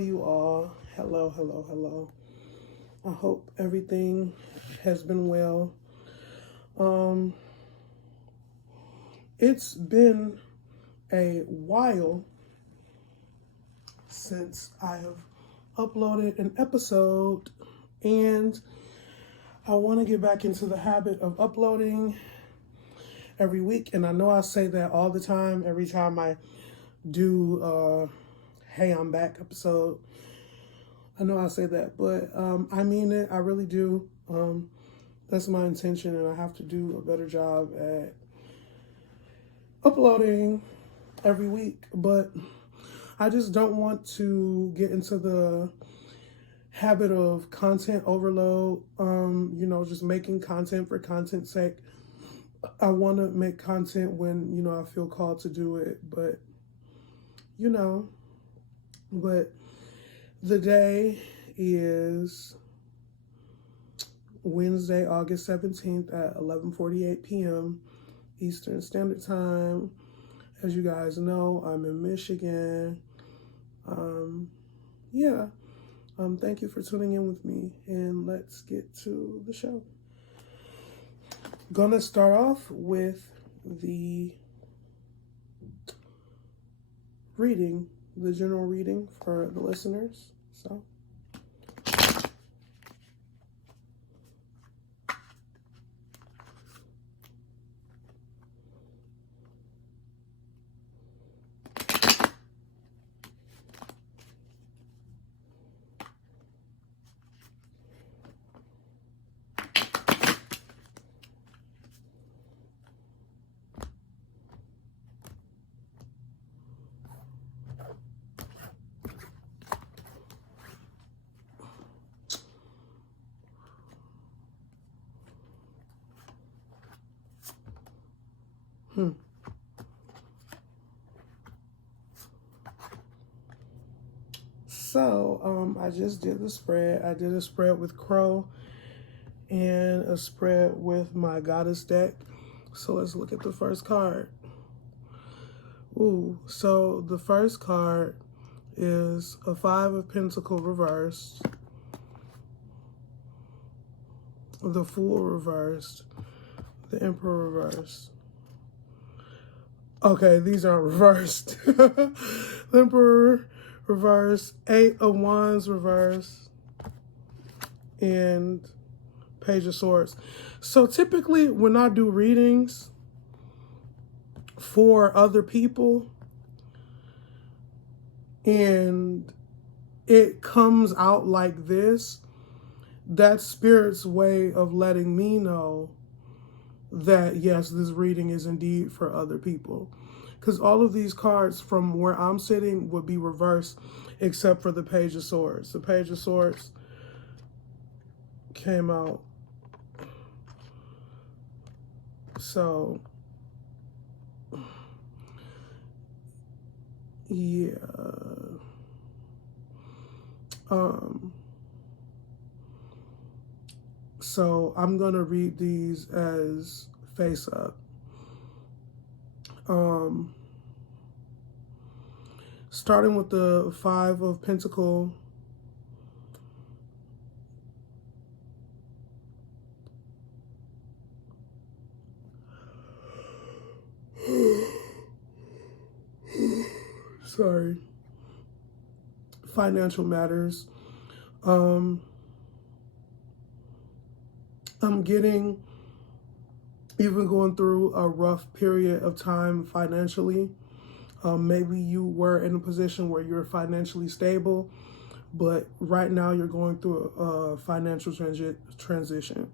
you all. Hello, hello, hello. I hope everything has been well. Um, it's been a while since I have uploaded an episode, and I want to get back into the habit of uploading every week. And I know I say that all the time, every time I do Hey, I'm Back episode. I know I say that, but I mean it. I really do. That's my intention, and I have to do a better job at uploading every week. But I just don't want to get into the habit of content overload, just making content for content's sake. I want to make content when, I feel called to do it, but, you know, but the day is Wednesday, August 17th at 11:48 p.m. Eastern Standard Time. As you guys know, I'm in Michigan. Yeah. Thank you for tuning in with me, and let's get to the show. Gonna start off with the reading, the general reading for the listeners. So, I just did the spread. I did a spread with Crow and a spread with my Goddess deck. So let's look at the first card. Ooh, so the first card is a Five of Pentacles reversed, the Fool reversed, the Emperor reversed. Okay, these aren't reversed. The Emperor reversed, Eight of Wands reversed, and Page of Swords. So typically when I do readings for other people and it comes out like this, that's Spirit's way of letting me know that yes, this reading is indeed for other people. Because all of these cards from where I'm sitting would be reversed except for the Page of Swords. The Page of Swords came out. So, yeah. So I'm going to read these as face up. Starting with the Five of Pentacles. Sorry. Financial matters. I'm getting, even going through a rough period of time financially. Maybe you were in a position where you're financially stable, but right now you're going through a financial transition.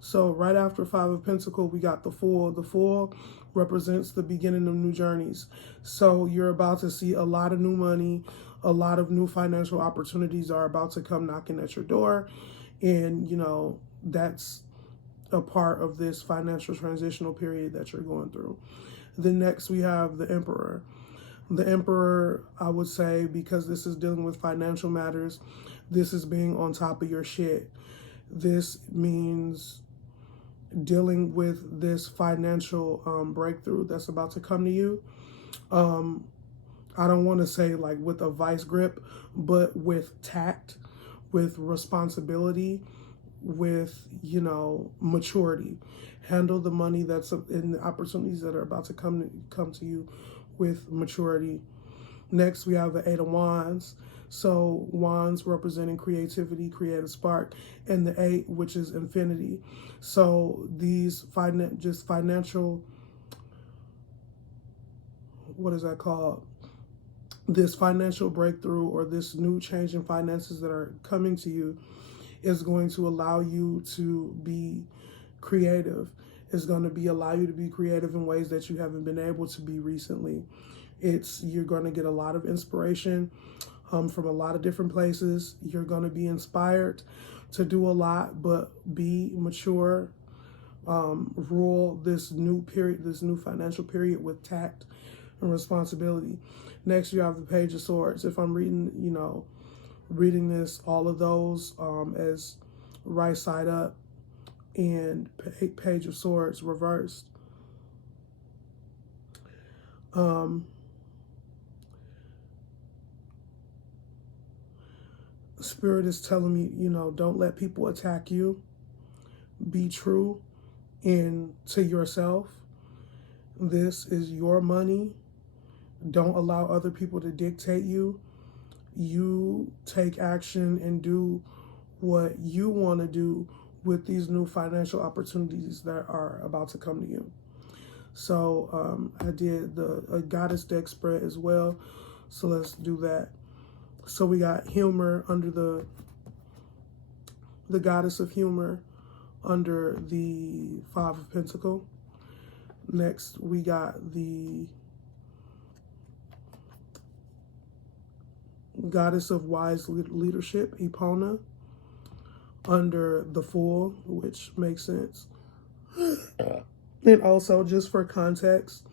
So right after Five of Pentacles, we got the Fool. The Fool represents the beginning of new journeys. So you're about to see a lot of new money, a lot of new financial opportunities are about to come knocking at your door. And, that's a part of this financial transitional period that you're going through. Then next we have the Emperor. The Emperor, I would say, because this is dealing with financial matters, this is being on top of your shit. This means dealing with this financial breakthrough that's about to come to you. I don't want to say like with a vice grip, but with tact, with responsibility, with, you know, maturity. Handle the money that's in the opportunities that are about to come to you with maturity. Next, we have the Eight of Wands. So wands representing creativity, creative spark, and the eight, which is infinity. So these financial, what is that called? This financial breakthrough or this new change in finances that are coming to you is going to allow you to be creative. It's going to allow you to be creative in ways that you haven't been able to be recently. You're going to get a lot of inspiration from a lot of different places. You're going to be inspired to do a lot, but be mature. Rule this new period, this new financial period with tact and responsibility. Next, you have the Page of Swords. If I'm reading, you know, reading this, all of those as right side up and Page of Swords reversed. Spirit is telling me, you know, don't let people attack you. Be true to yourself. This is your money. Don't allow other people to dictate you. You take action and do what you want to do with these new financial opportunities that are about to come to you. So I did a goddess deck spread as well. So let's do that. So we got humor under the goddess of humor under the Five of Pentacles. Next, we got the goddess of wise leadership, Epona, under the Fool, which makes sense. And also, just for context,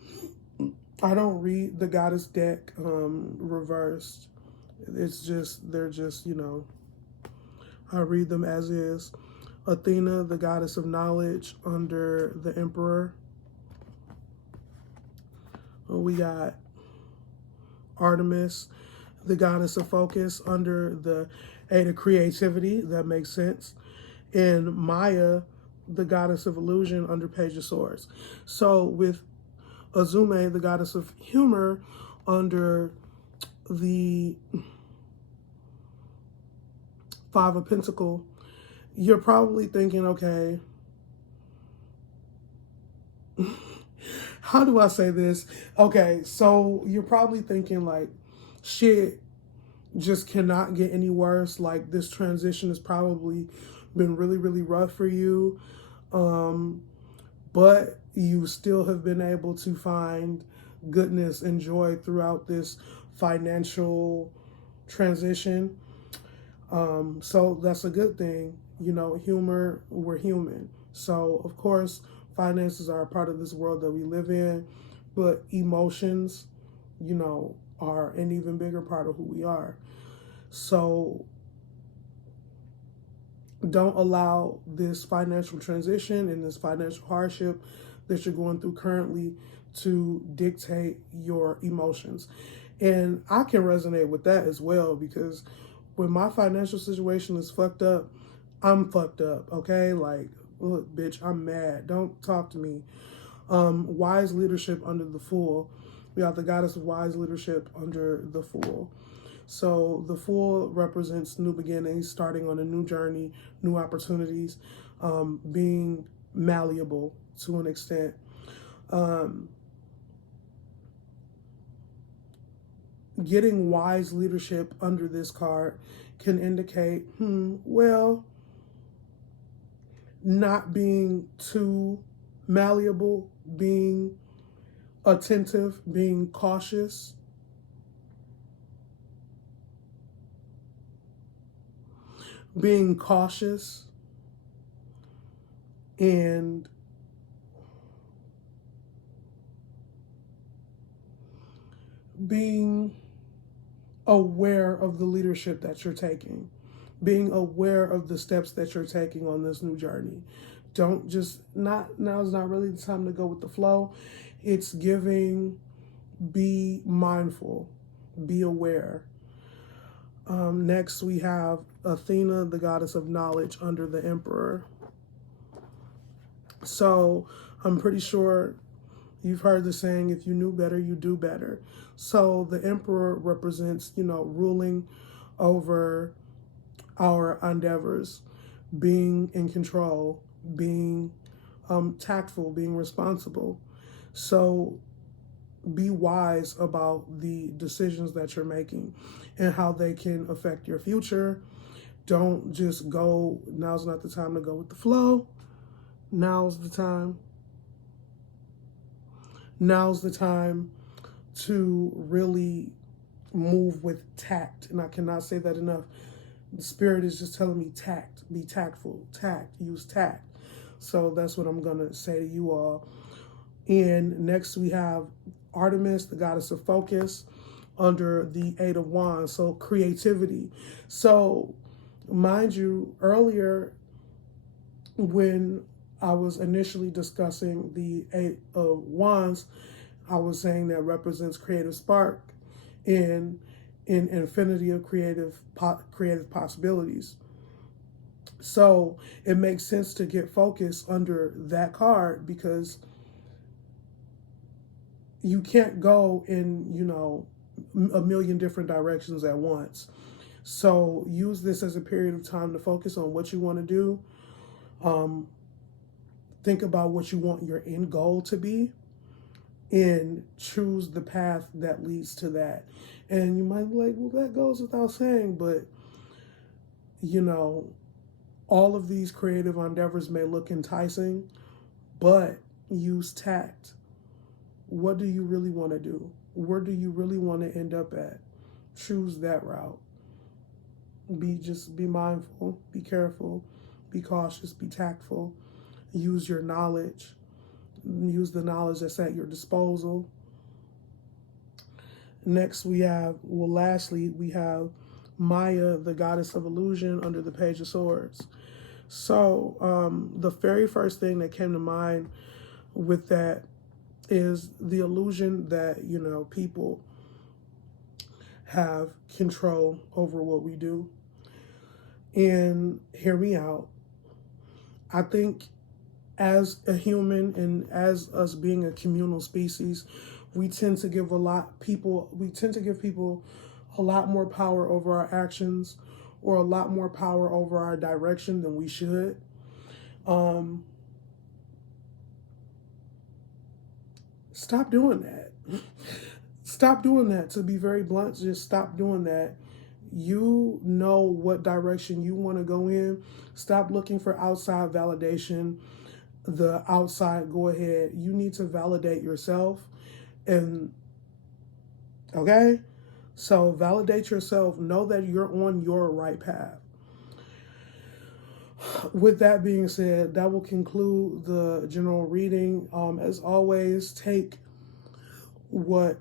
I don't read the goddess deck reversed. It's just, they're just, you know, I read them as is. Athena, the goddess of knowledge, under the Emperor. We got Artemis, the goddess of focus, under the Eight of creativity. That makes sense. And Maya, the goddess of illusion, under Page of Swords. So with Azume, the goddess of humor, under the Five of Pentacles, you're probably thinking, okay, how do I say this? Okay, so you're probably thinking like, shit just cannot get any worse. Like, this transition has probably been really, really rough for you. But you still have been able to find goodness and joy throughout this financial transition. So that's a good thing. You know, humor, we're human. So, of course, finances are a part of this world that we live in, but emotions, you know, are an even bigger part of who we are. So don't allow this financial transition and this financial hardship that you're going through currently to dictate your emotions. And I can resonate with that as well, because when my financial situation is fucked up, I'm fucked up, okay? Like, look, bitch, I'm mad. Don't talk to me. Wise leadership under the Fool. We have the goddess of wise leadership under the Fool. So the Fool represents new beginnings, starting on a new journey, new opportunities, being malleable to an extent. Getting wise leadership under this card can indicate, well, not being too malleable, being attentive, being cautious. Being cautious and being aware of the leadership that you're taking, being aware of the steps that you're taking on this new journey. Don't just, now is not really the time to go with the flow. It's giving, be mindful. Be aware. Next, we have Athena, the goddess of knowledge, under the emperor. So I'm pretty sure you've heard the saying, if you knew better, you do better. So the emperor represents, ruling over our endeavors, being in control, being tactful, being responsible. So be wise about the decisions that you're making and how they can affect your future. Don't just go, now's not the time to go with the flow. Now's the time. Now's the time to really move with tact. And I cannot say that enough. The spirit is just telling me tact, be tactful, use tact. So that's what I'm going to say to you all. And next we have Artemis, the goddess of focus, under the Eight of Wands. So creativity. So mind you, earlier when I was initially discussing the Eight of Wands, I was saying that represents creative spark in infinity of creative possibilities. So it makes sense to get focused under that card, because you can't go in, a million different directions at once. So use this as a period of time to focus on what you want to do. Think about what you want your end goal to be and choose the path that leads to that. And you might be like, well, that goes without saying, but all of these creative endeavors may look enticing, but use tact. What do you really want to do? Where do you really want to end up at? Choose that route. Be mindful, be careful, be cautious, be tactful. Use your knowledge. Use the knowledge that's at your disposal. Lastly, we have Maya, the goddess of illusion, under the Page of Swords. So the very first thing that came to mind with that is the illusion that, people have control over what we do. And hear me out. I think as a human and as us being a communal species, we tend to give people a lot more power over our actions, or a lot more power over our direction than we should. Stop doing that. Stop doing that. To be very blunt, just stop doing that. You know what direction you want to go in. Stop looking for outside validation. The outside, go ahead. You need to validate yourself. And okay? So validate yourself. Know that you're on your right path. With that being said, that will conclude the general reading. As always, take what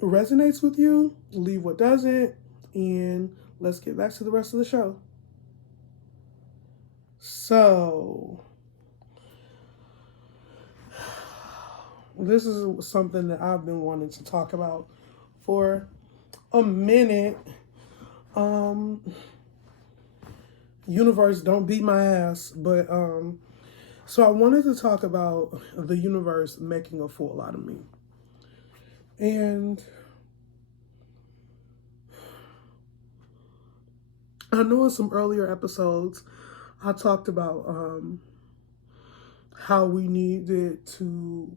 resonates with you, leave what doesn't, and let's get back to the rest of the show. So, this is something that I've been wanting to talk about for a minute. Universe, don't beat my ass, but so I wanted to talk about the universe making a fool out of me. And I know in some earlier episodes I talked about how we needed to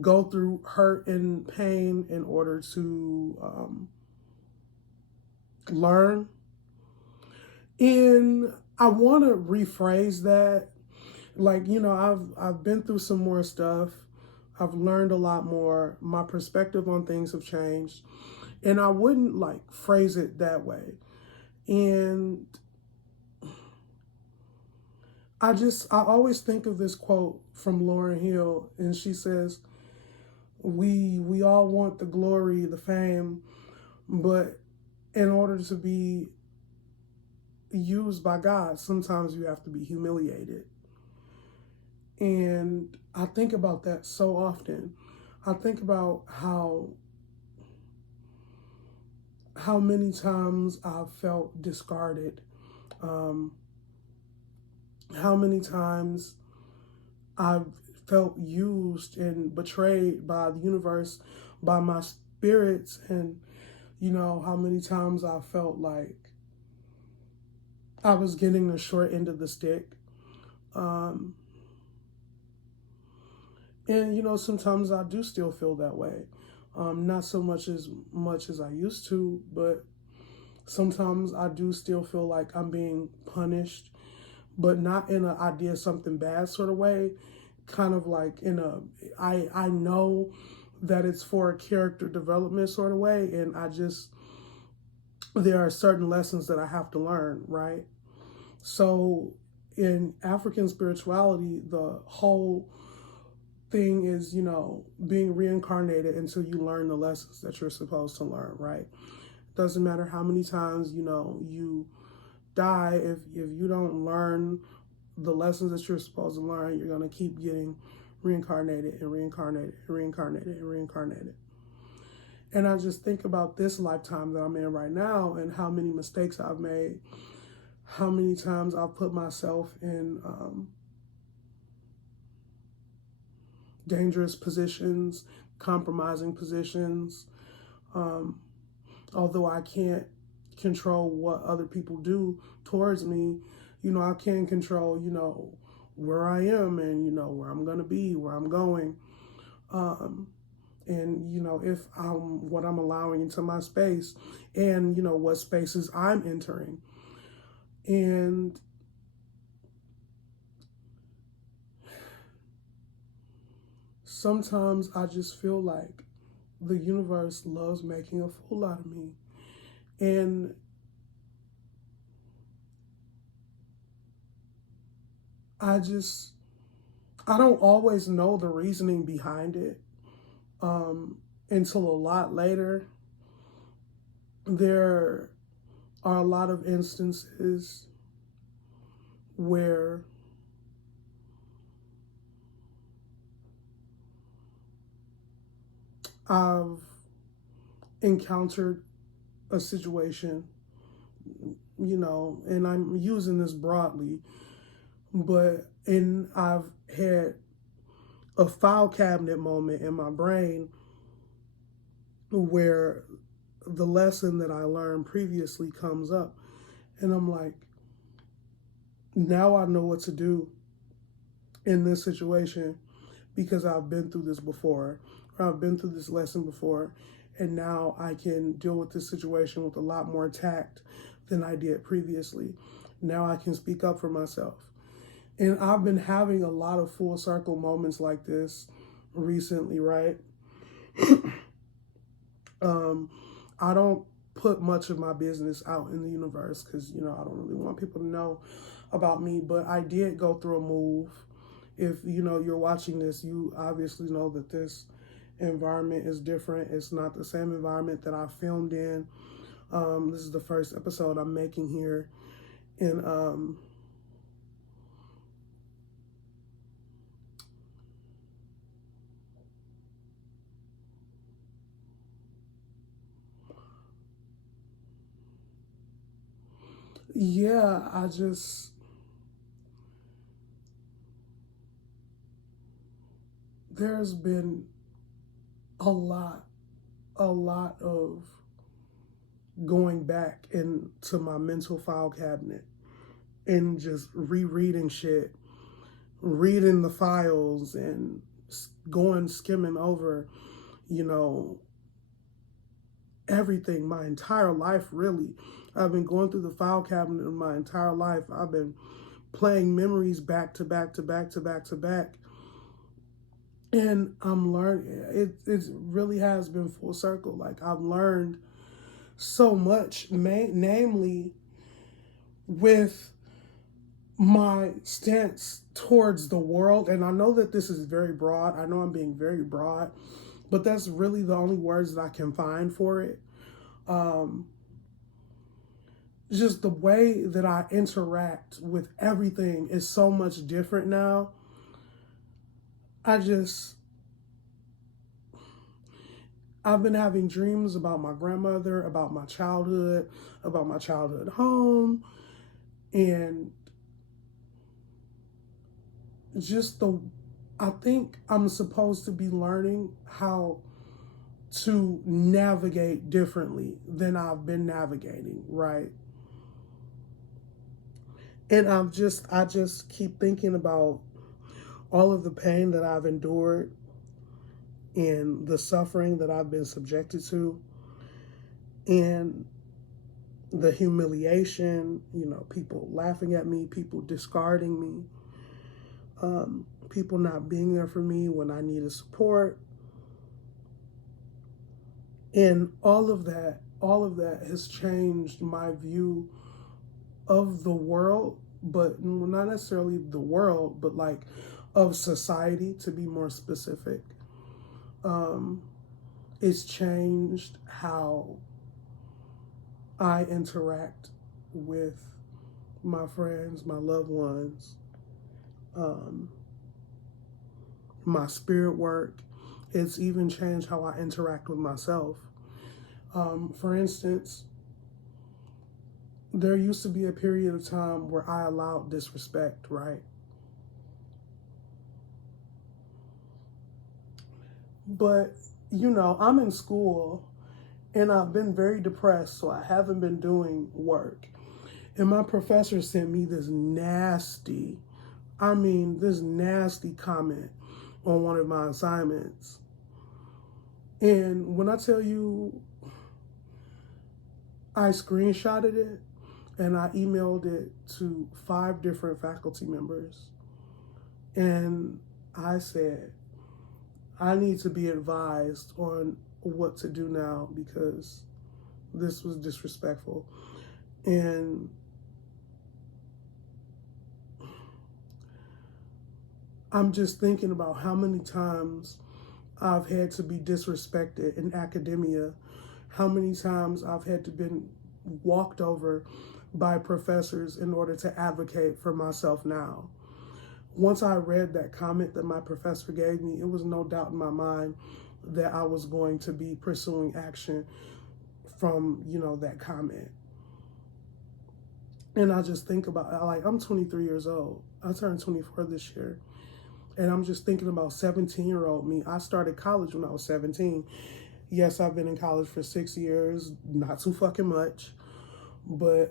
go through hurt and pain in order to learn. And I want to rephrase that. Like, I've been through some more stuff. I've learned a lot more. My perspective on things have changed. And I wouldn't phrase it that way. And I always think of this quote from Lauryn Hill, and she says, we all want the glory, the fame, but in order to be used by God, sometimes you have to be humiliated. And I think about that so often. I think about how how many times I've felt discarded, um, how many times I've felt used and betrayed by the universe, by my spirits, and how many times I felt like I was getting the short end of the stick. Um, and sometimes I do still feel that way. Not so much as I used to, but sometimes I do still feel like I'm being punished, but not in a I did something bad sort of way. Kind of like in a I know that it's for a character development sort of way, and there are certain lessons that I have to learn, right? So in African spirituality, the whole thing is, being reincarnated until you learn the lessons that you're supposed to learn, right? Doesn't matter how many times, you die, if you don't learn the lessons that you're supposed to learn, you're going to keep getting reincarnated and reincarnated and reincarnated and reincarnated. And I just think about this lifetime that I'm in right now and how many mistakes I've made, how many times I've put myself in dangerous positions, compromising positions. Although I can't control what other people do towards me, I can control, where I am and, where I'm going to be, where I'm going. And, if what I'm allowing into my space and, what spaces I'm entering. And sometimes I just feel like the universe loves making a fool out of me. And I don't always know the reasoning behind it until a lot later. There are a lot of instances where I've encountered a situation, and I'm using this broadly, and I've had a file cabinet moment in my brain where the lesson that I learned previously comes up. And I'm like, now I know what to do in this situation because I've been through this before, or I've been through this lesson before, and now I can deal with this situation with a lot more tact than I did previously. Now I can speak up for myself. And I've been having a lot of full circle moments like this recently, right? I don't put much of my business out in the universe because, I don't really want people to know about me, but I did go through a move. If, you're watching this, you obviously know that this environment is different. It's not the same environment that I filmed in. This is the first episode I'm making here. And, yeah, there's been a lot of going back into my mental file cabinet and just rereading shit, reading the files and skimming over, everything, my entire life, really. I've been going through the file cabinet my entire life. I've been playing memories back to back to back to back to back. And I'm learning, it really has been full circle. Like, I've learned so much, namely with my stance towards the world. And I know that this is very broad. I know I'm being very broad, but that's really the only words that I can find for it. Just the way that I interact with everything is so much different now. I I've been having dreams about my grandmother, about my childhood home, and just I think I'm supposed to be learning how to navigate differently than I've been navigating, right? And I just keep thinking about all of the pain that I've endured and the suffering that I've been subjected to and the humiliation, people laughing at me, people discarding me, people not being there for me when I needed support. And all of that has changed my view of the world, but not necessarily the world, but like of society, to be more specific. It's changed how I interact with my friends, my loved ones, my spirit work. It's even changed how I interact with myself. For instance, there used to be a period of time where I allowed disrespect, right? But, I'm in school and I've been very depressed, so I haven't been doing work. And my professor sent me this nasty comment on one of my assignments. And when I tell you, I screenshotted it and I emailed it to 5 different faculty members. And I said, I need to be advised on what to do now because this was disrespectful. And I'm just thinking about how many times I've had to be disrespected in academia, how many times I've had to been walked over by professors in order to advocate for myself now. Once I read that comment that my professor gave me, it was no doubt in my mind that I was going to be pursuing action from, that comment. And I just think about, I'm 23 years old. I turned 24 this year. And I'm just thinking about 17-year-old me. I started college when I was 17. Yes, I've been in college for 6 years, not too fucking much. But,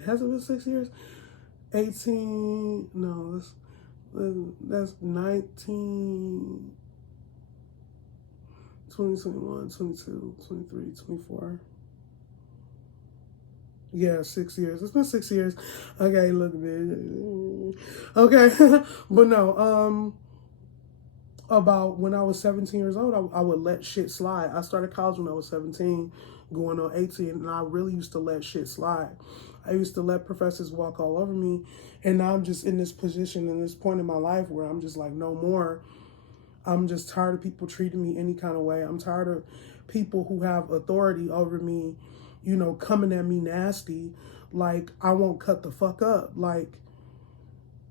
it hasn't been 6 years. 18, no, that's 19, 20, 21, 22, 23, 24. Yeah, 6 years. It's been 6 years. Okay, look at it. Okay, but no, about when I was 17 years old, I would let shit slide. I started college when I was 17, going on 18, and I really used to let shit slide. I used to let professors walk all over me, and now I'm just in this position, in this point in my life where I'm just like, no more. I'm just tired of people treating me any kind of way. I'm tired of people who have authority over me, coming at me nasty. Like, I won't cut the fuck up.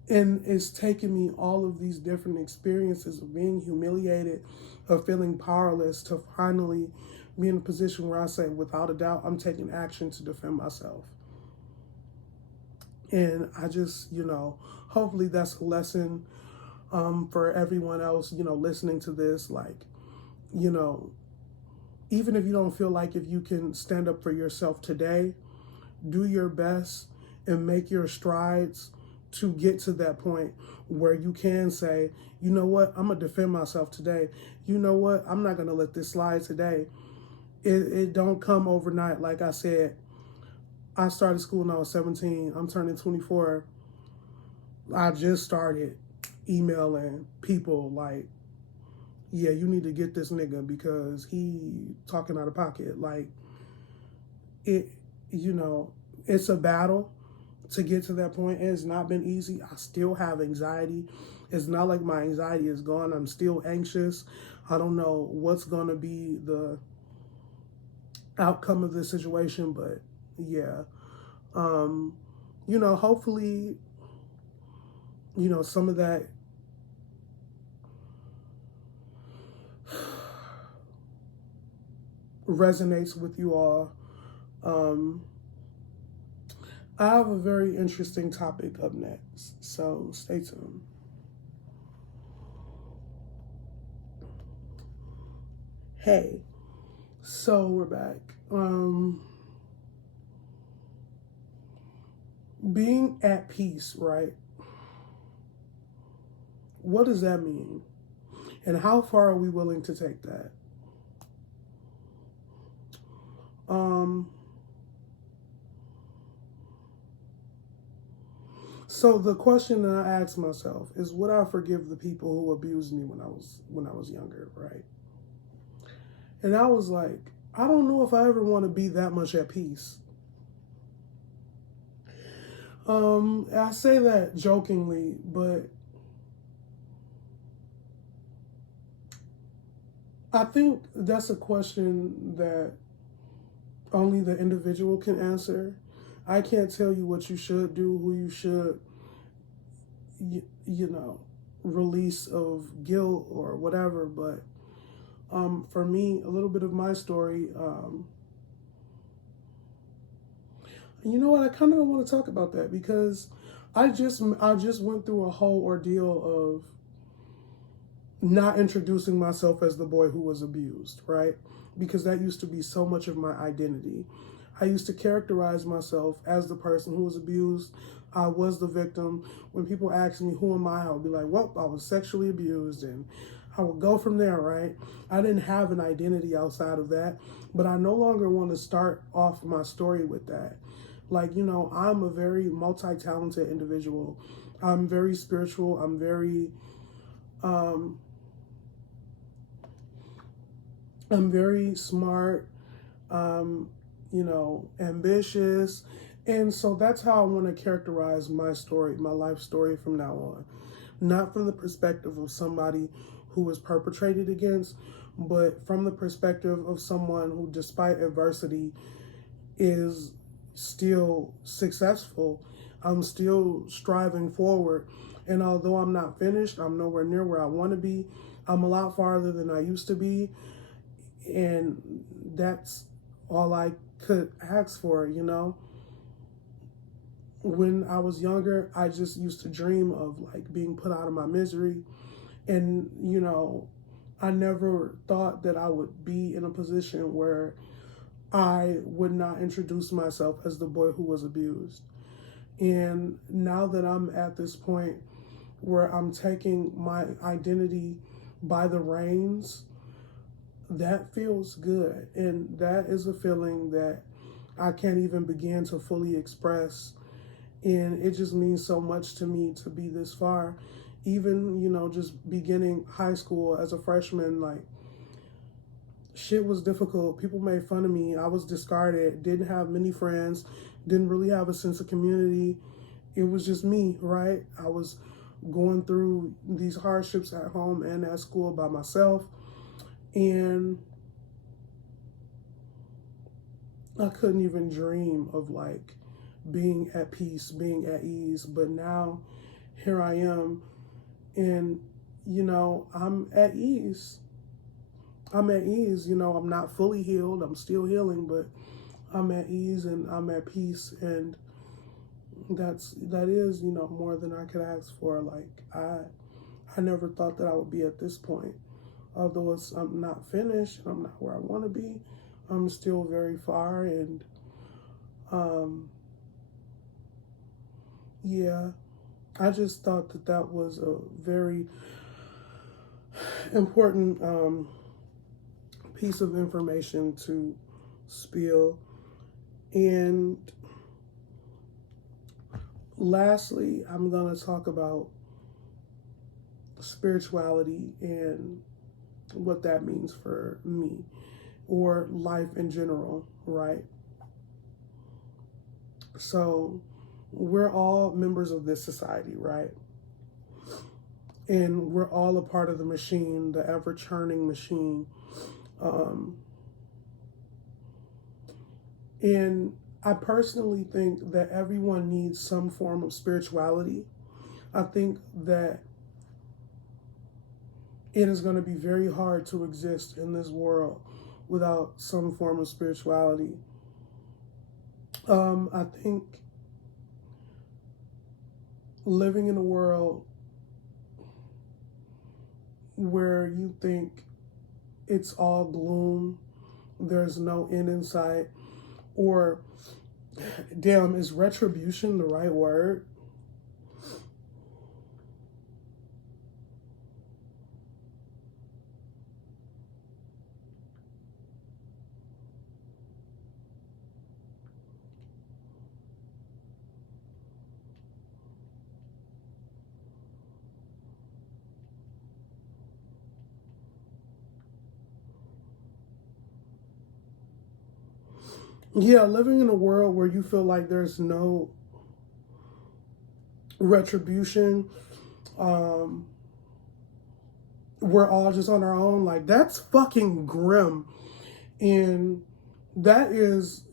And it's taken me all of these different experiences of being humiliated, of feeling powerless, to finally be in a position where I say, without a doubt, I'm taking action to defend myself. And I just, hopefully that's a lesson for everyone else, listening to this. Even if you don't feel like if you can stand up for yourself today, do your best and make your strides to get to that point where you can say, you know what, I'm going to defend myself today. You know what, I'm not going to let this slide today. It don't come overnight. Like I said, I started school when I was 17. I'm turning 24. I just started emailing people like, yeah, you need to get this nigga because he talking out of pocket. It's a battle to get to that point. It's not been easy. I still have anxiety. It's not like my anxiety is gone. I'm still anxious. I don't know what's going to be the outcome of this situation, but yeah. You know, hopefully, you know, some of that resonates with you all. I have a very interesting topic up next, so stay tuned. Hey, so we're back. Being at peace, right? What does that mean? And how far are we willing to take that? So the question that I asked myself is, would I forgive the people who abused me when I was younger, right? And I was like, I don't know if I ever want to be that much at peace. I say that jokingly, but I think that's a question that only the individual can answer. I can't tell you what you should do, who you should, you know, release of guilt or whatever. But for me, a little bit of my story. You know what? I kind of don't want to talk about that because I just went through a whole ordeal of not introducing myself as the boy who was abused, right? Because that used to be so much of my identity. I used to characterize myself as the person who was abused. I was the victim. When people asked me, who am I would be like, well, I was sexually abused. And I would go from there, right? I didn't have an identity outside of that. But I no longer want to start off my story with that. Like, you know, I'm a very multi-talented individual. I'm very spiritual. I'm very smart, you know, ambitious. And so that's how I want to characterize my story, my life story from now on. Not from the perspective of somebody who was perpetrated against, but from the perspective of someone who, despite adversity, is still successful. I'm still striving forward. And although I'm not finished, I'm nowhere near where I want to be. I'm a lot farther than I used to be. And that's all I could ask for, you know. When I was younger, I just used to dream of like being put out of my misery. And, you know, I never thought that I would be in a position where I would not introduce myself as the boy who was abused. And now that I'm at this point where I'm taking my identity by the reins, that feels good. And that is a feeling that I can't even begin to fully express. And it just means so much to me to be this far. Even, you know, just beginning high school as a freshman, like, shit was difficult. People made fun of me. I was discarded, didn't have many friends, didn't really have a sense of community. It was just me, right? I was going through these hardships at home and at school by myself. And I couldn't even dream of like being at peace, being at ease. But now here I am, and you know, I'm at ease. I'm at ease, you know, I'm not fully healed. I'm still healing, but I'm at ease and I'm at peace. And that is, you know, more than I could ask for. Like I never thought that I would be at this point. Although I'm not finished and I'm not where I want to be, I'm still very far. And yeah, I just thought that that was a very important piece of information to spill. And lastly, I'm going to talk about spirituality and what that means for me or life in general, right? So we're all members of this society, right? And we're all a part of the machine, the ever churning machine. And I personally think that everyone needs some form of spirituality. I think that it is going to be very hard to exist in this world without some form of spirituality. I think living in a world where you think it's all gloom, there's no end in sight, or damn, is retribution the right word? Yeah, living in a world where you feel like there's no retribution, um, we're all just on our own, like that's fucking grim. And that is,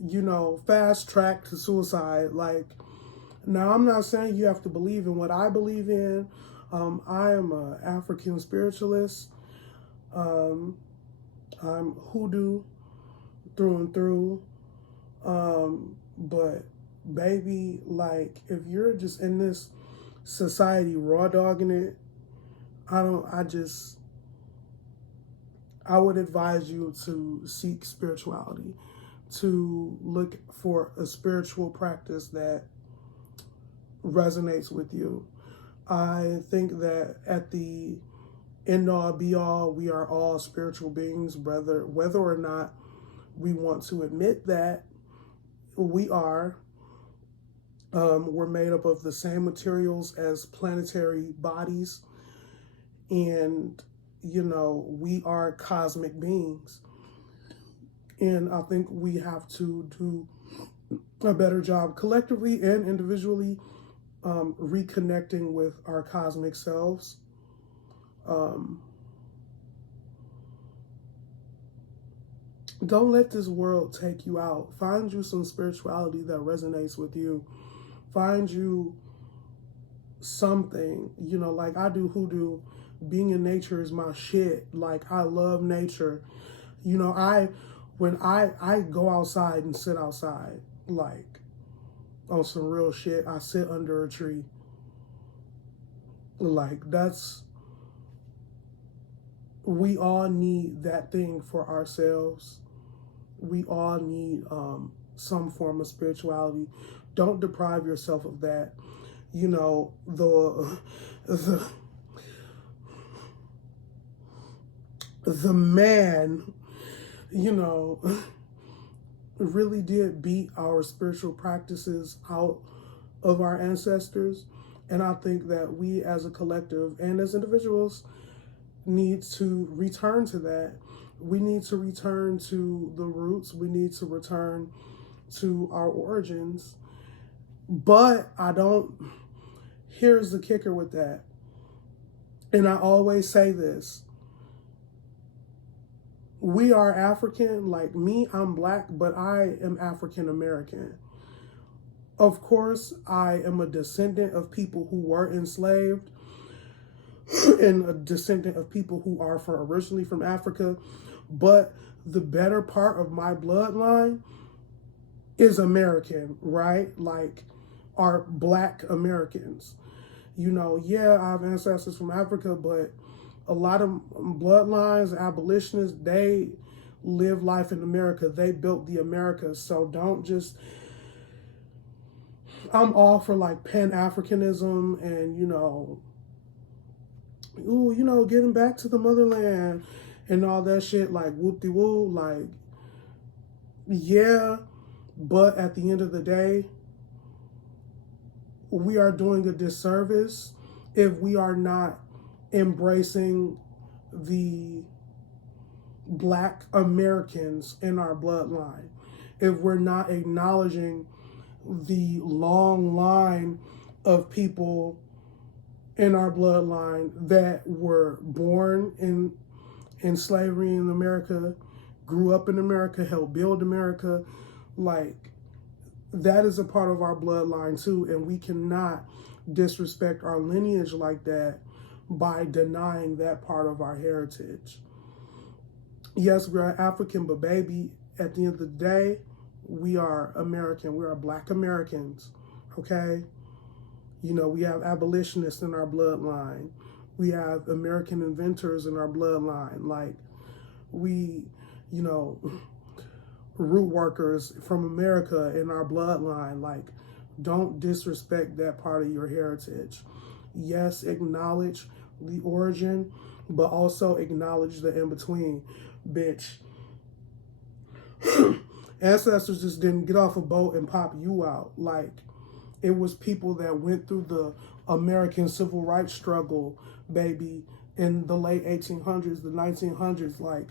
fast track to suicide. Like, now I'm not saying you have to believe in what I believe in. I am an African spiritualist. Um, I'm hoodoo through and through. But baby, like if you're just in this society raw dogging it, I would advise you to seek spirituality, to look for a spiritual practice that resonates with you. I think that at the end all be all, we are all spiritual beings, whether or not we want to admit that we are. We're made up of the same materials as planetary bodies, and we are cosmic beings. And I think we have to do a better job collectively and individually reconnecting with our cosmic selves. Um, don't let this world take you out. Find you some spirituality that resonates with you. Find you something, like I do hoodoo. Being in nature is my shit. Like I love nature. When I go outside and sit outside, like on some real shit, I sit under a tree. Like we all need that thing for ourselves. We all need some form of spirituality. Don't deprive yourself of that. The the the man, really did beat our spiritual practices out of our ancestors. And I think that we as a collective and as individuals need to return to that. We need to return to the roots. We need to return to our origins. But here's the kicker with that. And I always say this. We are African, like me, I'm black, but I am African American. Of course, I am a descendant of people who were enslaved and a descendant of people who are originally from Africa. But the better part of my bloodline is American, right? Like, are black Americans. Yeah, I have ancestors from Africa, but a lot of bloodlines, abolitionists, they live life in America. They built the Americas. So don't just, I'm all for like Pan-Africanism and, getting back to the motherland and all that shit, like whoop-de-woo, like, yeah, but at the end of the day, we are doing a disservice if we are not embracing the black Americans in our bloodline, if we're not acknowledging the long line of people in our bloodline that were born in slavery in America, grew up in America, helped build America. Like, that is a part of our bloodline too, and we cannot disrespect our lineage like that by denying that part of our heritage. Yes, we are African, but baby, at the end of the day, we are American. We are Black Americans, okay? You know, we have abolitionists in our bloodline. We have American inventors in our bloodline. Like, we, you know, root workers from America in our bloodline. Like, don't disrespect that part of your heritage. Yes, acknowledge the origin, but also acknowledge the in-between. Bitch, ancestors just didn't get off a boat and pop you out. Like, it was people that went through the American civil rights struggle, baby, in the late 1800s, the 1900s. Like,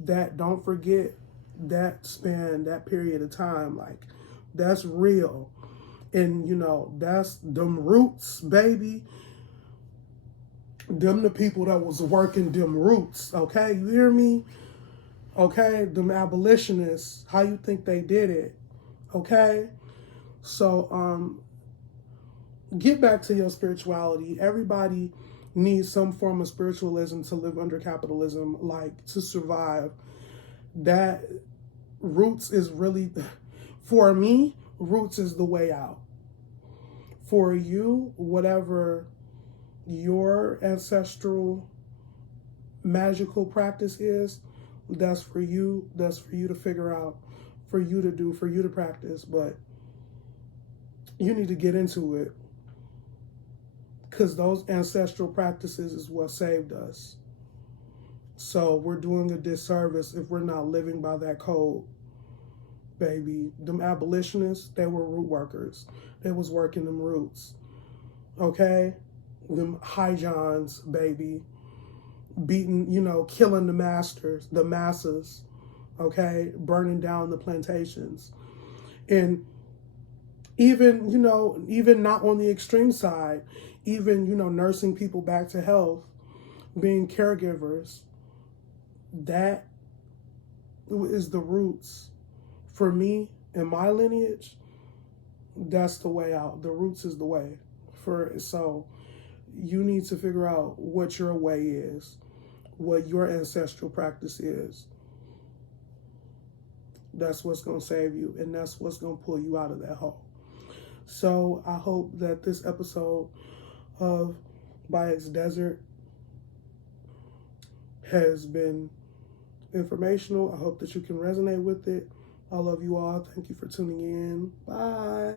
that, don't forget that span, that period of time. Like, that's real. And, you know, that's them roots, baby. Them the people that was working them roots, okay? You hear me? Okay? Them abolitionists, how you think they did it? Okay? So, get back to your spirituality. Everybody needs some form of spiritualism to live under capitalism, like, to survive. That roots is really, for me, roots is the way out. For you, whatever your ancestral magical practice is, that's for you. That's for you to figure out, for you to do, for you to practice. But you need to get into it, because those ancestral practices is what saved us. So we're doing a disservice if we're not living by that code, baby. Them abolitionists, they were root workers. They was working them roots, okay? Them high johns, baby, beating, you know, killing the masters, the masses, okay? Burning down the plantations. And even, you know, even not on the extreme side, even, you know, nursing people back to health, being caregivers, that is the roots. For me, in my lineage, that's the way out. The roots is the way. So you need to figure out what your way is, what your ancestral practice is. That's what's going to save you, and that's what's going to pull you out of that hole. So I hope that this episode of Bayek's Desert has been informational. I hope that you can resonate with it. I love you all. Thank you for tuning in. Bye.